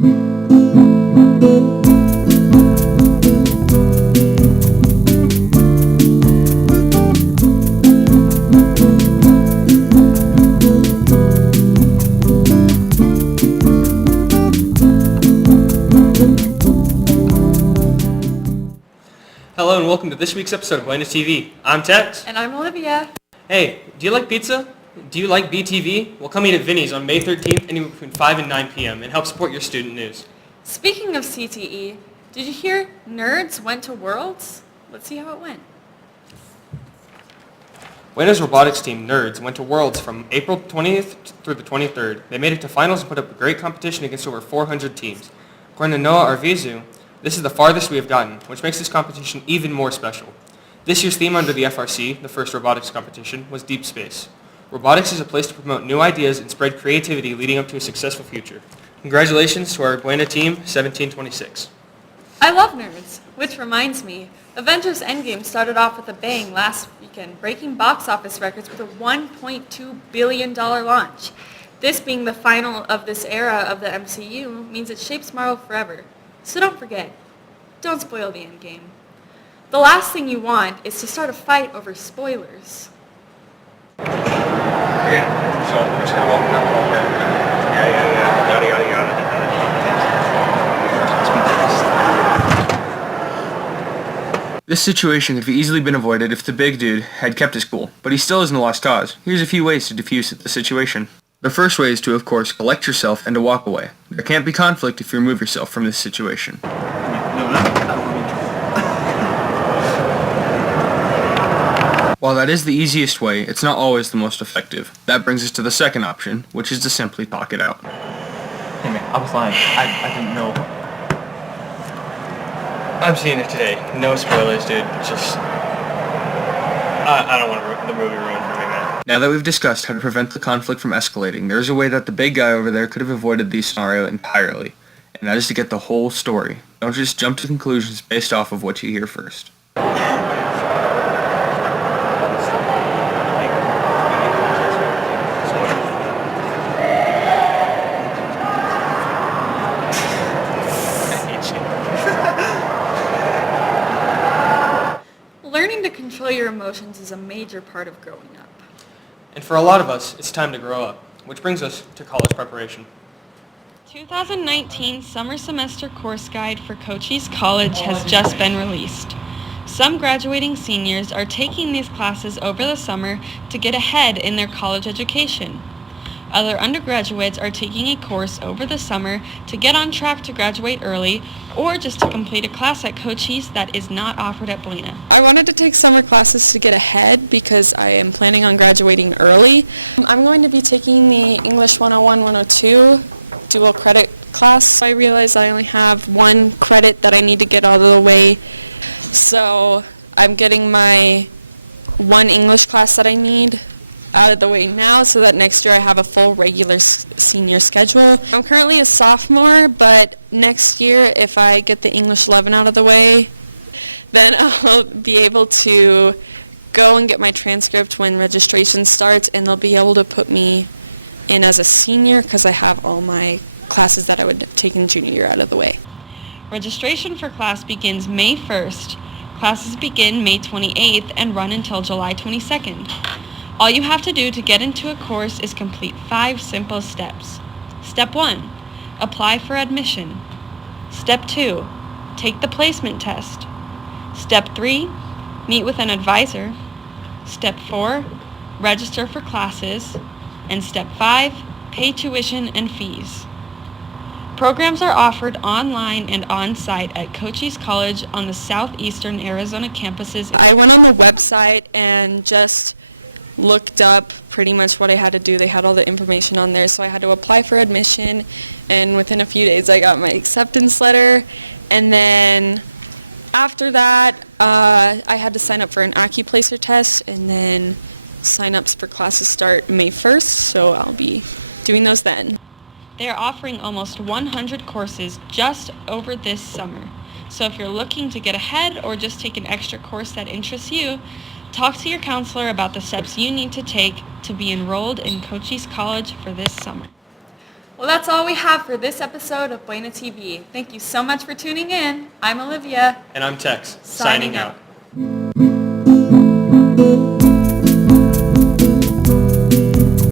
Hello and welcome to this week's episode of N.E.R.D.S. I'm Tex. And I'm Olivia. Hey, do you like pizza? Do you like BTV? Well, come eat at Vinny's on May 13th, anywhere between 5 and 9 p.m. and help support your student news. Speaking of CTE, did you hear N.E.R.D.S went to Worlds? Let's see how it went. Buena's robotics team, N.E.R.D.S, went to Worlds from April 20th through the 23rd. They made it to finals and put up a great competition against over 400 teams. According to N.E.R.D.S, this is the farthest we have gotten, which makes this competition even more special. This year's theme under the FRC, the first robotics competition, was Deep Space. Robotics is a place to promote new ideas and spread creativity leading up to a successful future. Congratulations to our Buena team, 1726. I love N.E.R.D.S, which reminds me, Avengers Endgame started off with a bang last weekend, breaking box office records with a $1.2 billion launch. This being the final of this era of the MCU means it shapes Marvel forever. So don't forget, don't spoil the endgame. The last thing you want is to start a fight over spoilers. Yeah, so we're just gonna walk down. Yeah. Yada. This situation could have easily been avoided if the big dude had kept his cool, but he still isn't a lost cause. Here's a few ways to defuse the situation. The first way is to, of course, collect yourself and to walk away. There can't be conflict if you remove yourself from this situation. While that is the easiest way, it's not always the most effective. That brings us to the second option, which is to simply talk it out. Hey man, I was lying. I didn't know. I'm seeing it today. No spoilers, dude. Just... I don't want the movie ruined for me, man. Now that we've discussed how to prevent the conflict from escalating, there is a way that the big guy over there could have avoided the scenario entirely, and that is to get the whole story. Don't just jump to conclusions based off of what you hear first. Learning to control your emotions is a major part of growing up. And for a lot of us, it's time to grow up, which brings us to college preparation. 2019 Summer Semester Course Guide for Cochise College has just been released. Some graduating seniors are taking these classes over the summer to get ahead in their college education. Other undergraduates are taking a course over the summer to get on track to graduate early or just to complete a class at Cochise that is not offered at Buena. I wanted to take summer classes to get ahead because I am planning on graduating early. I'm going to be taking the English 101, 102 dual credit class. I realize I only have one credit that I need to get out of the way. So I'm getting my one English class that I need out of the way now so that next year I have a full regular senior schedule. I'm currently a sophomore, but next year if I get the English 11 out of the way, then I'll be able to go and get my transcript when registration starts, and they'll be able to put me in as a senior because I have all my classes that I would take in junior year out of the way. Registration for class begins May 1st. Classes begin May 28th and run until July 22nd. All you have to do to get into a course is complete 5 simple steps. Step 1, apply for admission. Step 2, take the placement test. Step 3, meet with an advisor. Step 4, register for classes. And Step 5, pay tuition and fees. Programs are offered online and on-site at Cochise College on the southeastern Arizona campuses. I went on the website and just looked up pretty much what I had to do. They had all the information on there, so I had to apply for admission, and within a few days I got my acceptance letter. And then after that, I had to sign up for an AccuPlacer test, and then sign-ups for classes start May 1st, so I'll be doing those then. They are offering almost 100 courses just over this summer. So if you're looking to get ahead or just take an extra course that interests you, talk to your counselor about the steps you need to take to be enrolled in Cochise College for this summer. Well, that's all we have for this episode of BTV. Thank you so much for tuning in. I'm Olivia. And I'm Tex, Signing signing out.